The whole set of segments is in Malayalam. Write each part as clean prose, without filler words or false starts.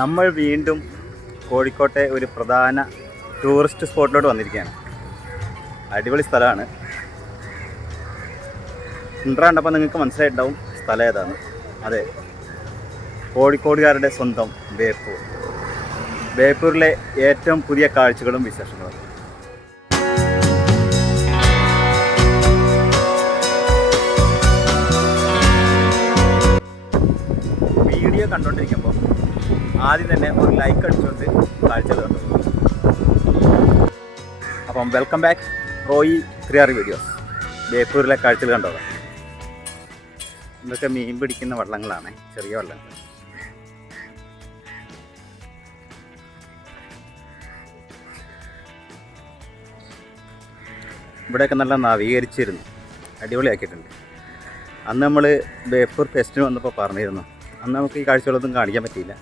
നമ്മൾ വീണ്ടും കോഴിക്കോട്ടെ ഒരു പ്രധാന ടൂറിസ്റ്റ് സ്പോട്ടിലോട്ട് വന്നിരിക്കുകയാണ്. അടിപൊളി സ്ഥലമാണ്. ഇൻട്രോ കണ്ടപ്പോൾ നിങ്ങൾക്ക് മനസ്സിലായിട്ടുണ്ടാവും സ്ഥലം ഏതാണ്. അതെ, കോഴിക്കോടുകാരുടെ സ്വന്തം ബേപ്പൂർ. ബേപ്പൂരിലെ ഏറ്റവും പുതിയ കാഴ്ചകളും വിശേഷങ്ങളും. വീഡിയോ കണ്ടുകൊണ്ടിരിക്കുമ്പോൾ ആദ്യം തന്നെ ഒരു ലൈക്ക് അടിച്ചുകൊണ്ട് കാഴ്ചകൾ കണ്ടു. അപ്പം welcome back Roy 3R videos. ബേപ്പൂരിലെ കാഴ്ചകൾ കണ്ടോ. ഇതൊക്കെ മീൻ പിടിക്കുന്ന വള്ളങ്ങളാണ്, ചെറിയ വള്ളങ്ങൾ. ഇവിടെയൊക്കെ നല്ല നവീകരിച്ചിരുന്നു, അടിപൊളിയാക്കിയിട്ടുണ്ട്. അന്ന് നമ്മൾ ബേപ്പൂർ ഫെസ്റ്റിന് വന്നപ്പോൾ പറഞ്ഞിരുന്നു, അന്ന് നമുക്ക് ഈ കാഴ്ചകളൊന്നും കാണിക്കാൻ പറ്റിയില്ല.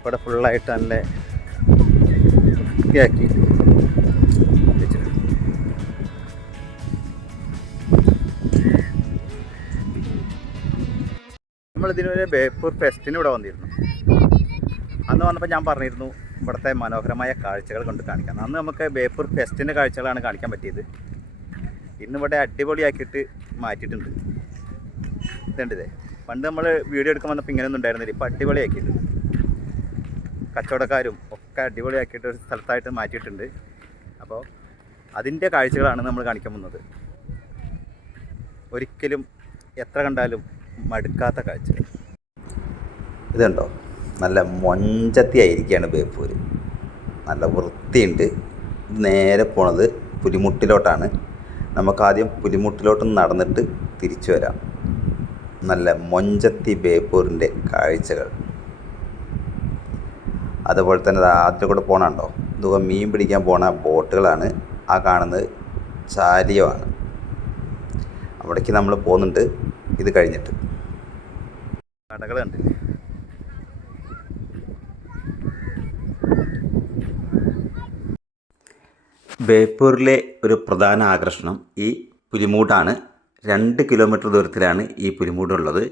ഇവിടെ ഫുള്ളായിട്ട് നല്ല വൃത്തിയാക്കി വെച്ചിട്ടുണ്ട്. നമ്മളിതിനൊരു ബേപ്പൂർ ഫെസ്റ്റിന് ഇവിടെ വന്നിരുന്നു. അന്ന് വന്നപ്പോൾ ഞാൻ പറഞ്ഞിരുന്നു ഇവിടുത്തെ മനോഹരമായ കാഴ്ചകൾ കൊണ്ട് കാണിക്കാം. അന്ന് നമുക്ക് ബേപ്പൂർ ഫെസ്റ്റിൻ്റെ കാഴ്ചകളാണ് കാണിക്കാൻ പറ്റിയത്. ഇന്നിവിടെ അടിപൊളിയാക്കിയിട്ട് മാറ്റിയിട്ടുണ്ട്. ഇതുണ്ടേ, പണ്ട് നമ്മൾ വീഡിയോ എടുക്കാൻ വന്നപ്പോൾ ഇങ്ങനെയൊന്നും ഉണ്ടായിരുന്നില്ല. ഇപ്പോൾ അടിപൊളിയാക്കിയിട്ടുണ്ട്. കച്ചവടക്കാരും ഒക്കെ അടിപൊളിയാക്കിയിട്ട് ഒരു സ്ഥലത്തായിട്ട് മാറ്റിയിട്ടുണ്ട്. അപ്പോൾ അതിൻ്റെ കാഴ്ചകളാണ് നമ്മൾ കാണിക്കാൻ പോകുന്നത്. ഒരിക്കലും എത്ര കണ്ടാലും മടുക്കാത്ത കാഴ്ചകൾ. ഇതുണ്ടോ, നല്ല മൊഞ്ചത്തി ആയിരിക്കുകയാണ് ബേപ്പൂർ. നല്ല വൃത്തിയുണ്ട്. നേരെ പോണത് പുലിമുട്ടിലോട്ടാണ്. നമുക്കാദ്യം പുലിമുട്ടിലോട്ട് നടന്നിട്ട് തിരിച്ചു വരാം. നല്ല മൊഞ്ചത്തി ബേപ്പൂരിൻ്റെ കാഴ്ചകൾ. അതുപോലെ തന്നെ അതിൽ കൂടെ പോകണുണ്ടോ, ഇതൊക്കെ മീൻ പിടിക്കാൻ പോണ ബോട്ടുകളാണ്. ആ കാണുന്നത് ചാലിയമാണ്. അവിടേക്ക് നമ്മൾ പോകുന്നുണ്ട്. ഇത് കഴിഞ്ഞിട്ട് കടകളുണ്ട്. ബേപ്പൂരിലെ ഒരു പ്രധാന ആകർഷണം ഈ പുലിമൂടാണ്. 2 കിലോമീറ്റർ ദൂരത്തിലാണ് ഈ പുലിമൂടുള്ളത്.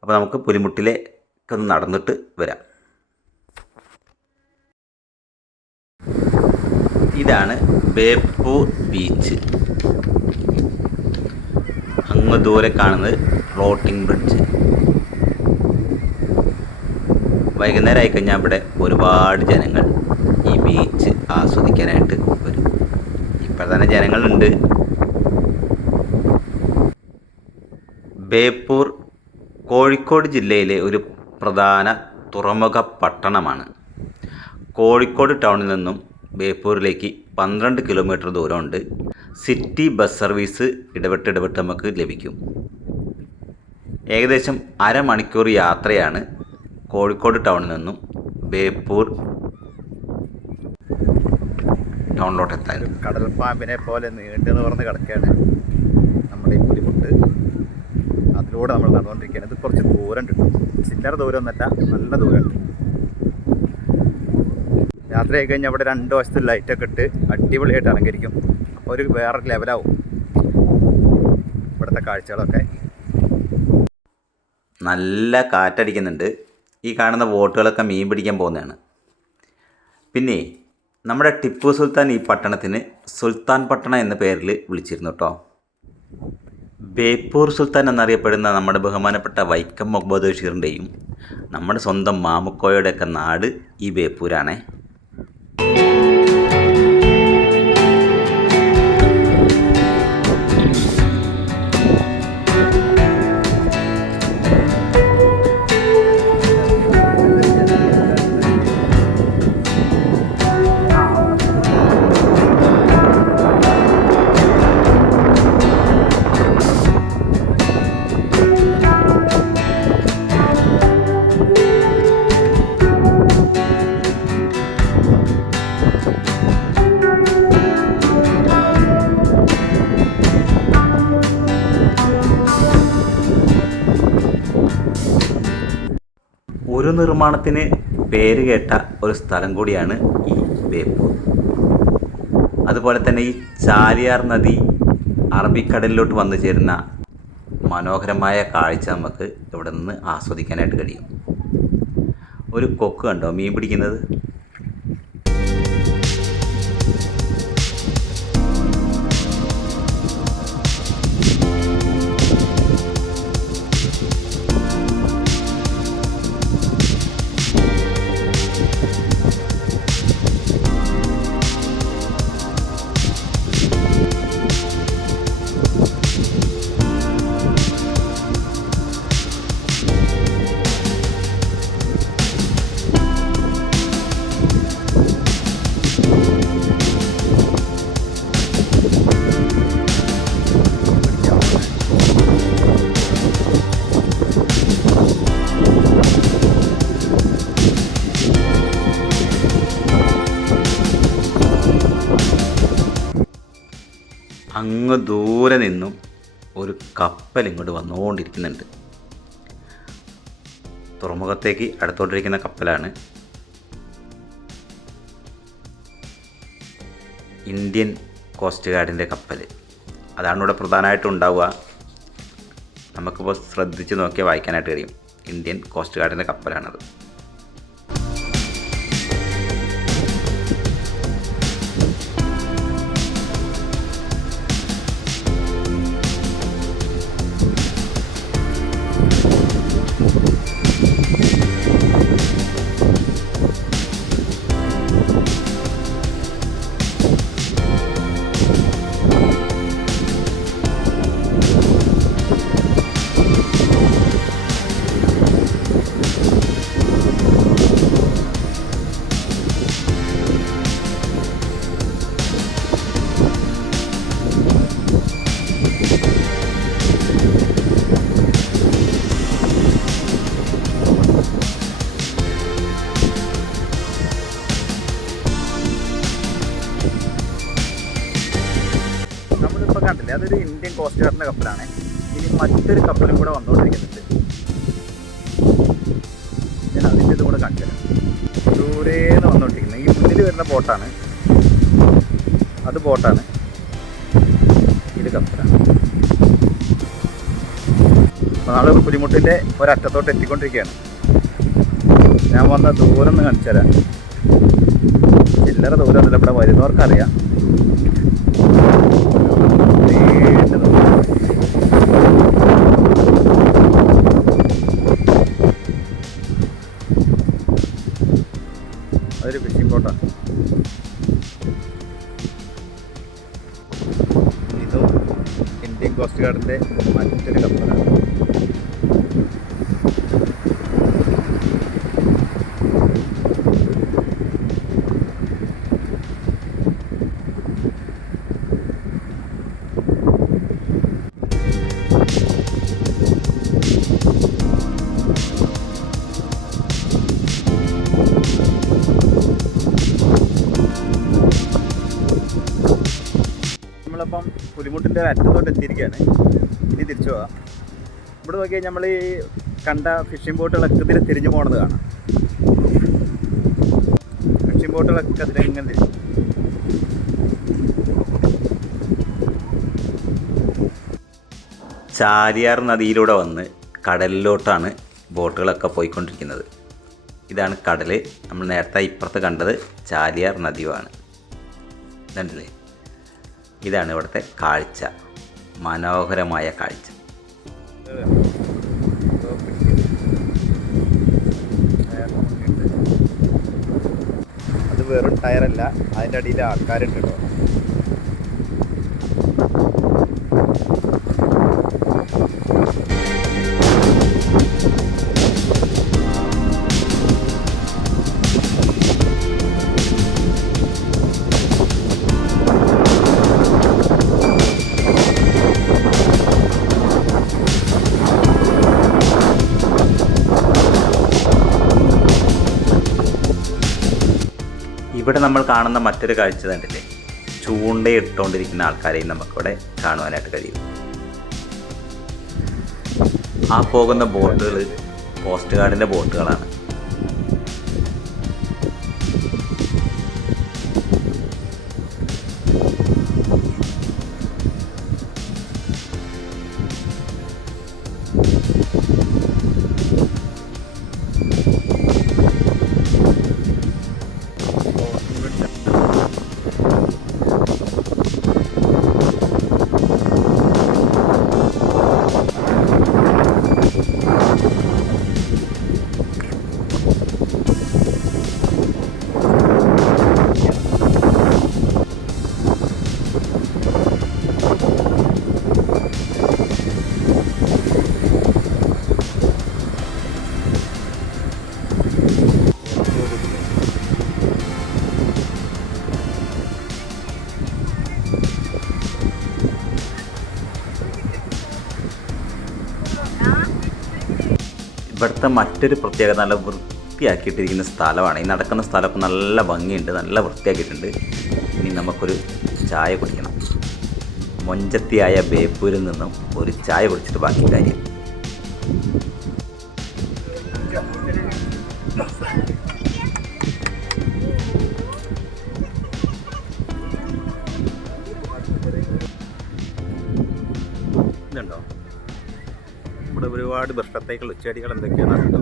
അപ്പോൾ നമുക്ക് പുലിമുട്ടിലേക്ക് ഒന്ന് നടന്നിട്ട് വരാം. ഇതാണ് ബേപ്പൂർ ബീച്ച്. അങ്ങ് ദൂരെ കാണുന്നത് ഫ്ലോട്ടിംഗ് ബ്രിഡ്ജ്. വൈകുന്നേരം ആയിക്കഴിഞ്ഞാൽ ഇവിടെ ഒരുപാട് ജനങ്ങൾ ഈ ബീച്ച് ആസ്വദിക്കാനായിട്ട് വരും. ഇപ്പോൾ തന്നെ ജനങ്ങളുണ്ട്. ബേപ്പൂർ കോഴിക്കോട് ജില്ലയിലെ ഒരു പ്രധാന തുറമുഖ പട്ടണമാണ്. കോഴിക്കോട് ടൗണിൽ നിന്നും ബേപ്പൂരിലേക്ക് 12 കിലോമീറ്റർ ദൂരമുണ്ട്. സിറ്റി ബസ് സർവീസ് ഇടവിട്ട് നമുക്ക് ലഭിക്കും. ഏകദേശം അരമണിക്കൂർ യാത്രയാണ് കോഴിക്കോട് ടൗണിൽ നിന്നും ബേപ്പൂർ ടൗണിലോട്ട് എത്താൻ. കടൽപ്പാമ്പിനെ പോലെ നീണ്ടെന്ന് പറഞ്ഞ് കിടക്കുകയാണ് നമ്മുടെ ഈ പുലിമുട്ട്. അതിലൂടെ നമ്മൾ നടന്നുകൊണ്ടിരിക്കുകയാണ്. ഇത് കുറച്ച് ദൂരം കിട്ടും, ചില്ലറ ദൂരമൊന്നുമല്ല, നല്ല ദൂരമുണ്ട്. യാത്ര ചെയ്ത് കഴിഞ്ഞാൽ അവിടെ 2 വശത്ത് ലൈറ്റൊക്കെ ഇട്ട് അടിപൊളിയായിട്ട് അലങ്കരിക്കും. അപ്പോൾ ഒരു വേറെ ലെവലാവും ഇവിടുത്തെ കാഴ്ചകളൊക്കെ. നല്ല കാറ്റടിക്കുന്നുണ്ട്. ഈ കാണുന്ന ബോട്ടുകളൊക്കെ മീൻ പിടിക്കാൻ പോകുന്നതാണ്. പിന്നെ നമ്മുടെ ടിപ്പു സുൽത്താൻ ഈ പട്ടണത്തിന് സുൽത്താൻ പട്ടണം എന്ന പേരിൽ വിളിച്ചിരുന്നു കേട്ടോ. ബേപ്പൂർ സുൽത്താൻ എന്നറിയപ്പെടുന്ന നമ്മുടെ ബഹുമാനപ്പെട്ട വൈക്കം മുഹമ്മദ് ബഷീറിൻ്റെയും നമ്മുടെ സ്വന്തം മാമുക്കോയുടെയൊക്കെ നാട് ഈ ബേപ്പൂരാണേ. ചുരം നിർമ്മാണത്തിന് പേര് കേട്ട ഒരു സ്ഥലം കൂടിയാണ് ഈ ബേപ്പൂർ. അതുപോലെ തന്നെ ഈ ചാലിയാർ നദി അറബിക്കടലിലോട്ട് വന്നു ചേരുന്ന മനോഹരമായ കാഴ്ച നമുക്ക് ഇവിടെ നിന്ന് ആസ്വദിക്കാനായിട്ട് കഴിയും. ഒരു കൊക്ക് കണ്ടോ മീൻ പിടിക്കുന്നത്? അങ്ങ് ദൂരെ നിന്നും ഒരു കപ്പൽ ഇങ്ങോട്ട് വന്നുകൊണ്ടിരിക്കുന്നുണ്ട്. തുറമുഖത്തേക്ക് അടുത്തോണ്ടിരിക്കുന്ന കപ്പലാണ്. ഇന്ത്യൻ കോസ്റ്റ് ഗാർഡിൻ്റെ കപ്പൽ. അതാണ് ഇവിടെ പ്രധാനമായിട്ടും ഉണ്ടാവുക. നമുക്കിപ്പോൾ ശ്രദ്ധിച്ച് നോക്കിയാൽ വായിക്കാനായിട്ട് കഴിയും. ഇന്ത്യൻ കോസ്റ്റ് ഗാർഡിൻ്റെ കപ്പലാണത്. കണ്ടില്ലേ, അതൊരു ഇന്ത്യൻ കോസ്റ്റ് ഗാർഡിൻ്റെ കപ്പലാണ്. ഇനി മറ്റൊരു കപ്പലും കൂടെ വന്നുകൊണ്ടിരിക്കുന്നുണ്ട്. ഞാൻ അതിൻ്റെ ഇതും കൂടെ കാണിച്ചു തരാം. ദൂരേന്ന് വന്നുകൊണ്ടിരിക്കുന്നത് ഈ മുന്നിൽ വരുന്ന ബോട്ടാണ്, അത് ബോട്ടാണ്, ഇത് കപ്പലാണ്. അപ്പോൾ നാളെ പുലിമുട്ടിൻ്റെ ഒരറ്റത്തോട്ട് എത്തിക്കൊണ്ടിരിക്കുകയാണ്. ഞാൻ വന്ന ദൂരം ഒന്ന് കാണിച്ചു തരാം. ചില്ലറ ദൂരമൊന്നുമില്ല, ഇവിടെ വരുന്നവർക്കറിയാം. അതൊരു ഫിഷിംഗ് ബോട്ടാണ്. ഇതും ഇന്ത്യൻ കോസ്റ്റ് ഗാർഡിൻ്റെ മറ്റൊരു കപ്പലാണ്. നമ്മളിപ്പം പുലിമുട്ടിൻ്റെ അറ്റത്തോട്ട് എത്തിയിരിക്കുകയാണ്. ഇനി തിരിച്ചു പോകാം. ഇവിടെ നോക്കിയാൽ നമ്മൾ ഈ കണ്ട ഫിഷിംഗ് ബോട്ടുകളൊക്കെ ഇതിൽ തിരിഞ്ഞു പോകണത് കാണാം. ഫിഷിംഗ് ബോട്ടുകളൊക്കെ അതിലെങ്ങനെ തിരിഞ്ഞു. ചാലിയാർ നദിയിലൂടെ വന്ന് കടലിലോട്ടാണ് ബോട്ടുകളൊക്കെ പോയിക്കൊണ്ടിരിക്കുന്നത്. ഇതാണ് കടൽ. നമ്മൾ നേരത്തെ ഇപ്പുറത്ത് കണ്ടത് ചാലിയാർ നദിയുമാണ്. ഇതല്ലേ, ഇതാണ് ഇവിടുത്തെ കാഴ്ച, മനോഹരമായ കാഴ്ച. അത് വെറും ടയറല്ല, അതിൻ്റെ അടിയിൽ ആൾക്കാരുണ്ട് കേട്ടോ. ഇവിടെ നമ്മൾ കാണുന്ന മറ്റൊരു കാഴ്ച കണ്ടില്ലേ, ചൂണ്ടയിട്ടുകൊണ്ടിരിക്കുന്ന ആൾക്കാരെയും നമുക്കിവിടെ കാണുവാനായിട്ട് കഴിയും. ആ പോകുന്ന ബോട്ടുകൾ കോസ്റ്റ് ഗാർഡിൻ്റെ ബോട്ടുകളാണ്. ഇവിടുത്തെ മറ്റൊരു പ്രത്യേകത നല്ല വൃത്തിയാക്കിയിട്ടിരിക്കുന്ന സ്ഥലമാണ്. ഈ നടക്കുന്ന സ്ഥലമൊക്കെ നല്ല ഭംഗിയുണ്ട്, നല്ല വൃത്തിയാക്കിയിട്ടുണ്ട്. ഇനി നമുക്കൊരു ചായ കുടിക്കണം. മൊഞ്ചത്തിയായ ബേപ്പൂരിൽ നിന്നും ഒരു ചായ കുടിച്ചിട്ട് ബാക്കി കാര്യം. ഇതുണ്ടോ, ഇവിടെ ഒരുപാട് വൃക്ഷത്തൈകൾ ചെടികൾ എന്തൊക്കെയാണ് കേട്ടോ.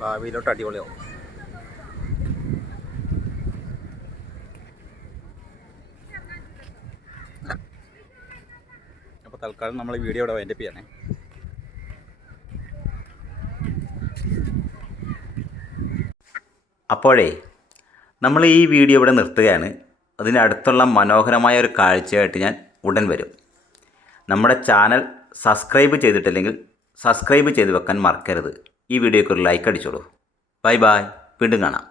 ഭാവിയിലോട്ട് അടിപൊളിയാവും. അപ്പോൾ തൽക്കാലം നമ്മൾ വീഡിയോ ഇവിടെ വൈൻഡപ്പ് ചെയ്യണേ. അപ്പോഴേ നമ്മൾ ഈ വീഡിയോ ഇവിടെ നിർത്തുകയാണ്. അതിനടുത്തുള്ള മനോഹരമായ ഒരു കാഴ്ചയായിട്ട് ഞാൻ ഉടൻ വരും. നമ്മുടെ ചാനൽ സബ്സ്ക്രൈബ് ചെയ്തിട്ടില്ലെങ്കിൽ സബ്സ്ക്രൈബ് ചെയ്ത് വെക്കാൻ മറക്കരുത്. ഈ വീഡിയോയ്ക്ക് ഒരു ലൈക്ക് അടിച്ചോളൂ. ബൈ ബൈ, വീണ്ടും കാണാം.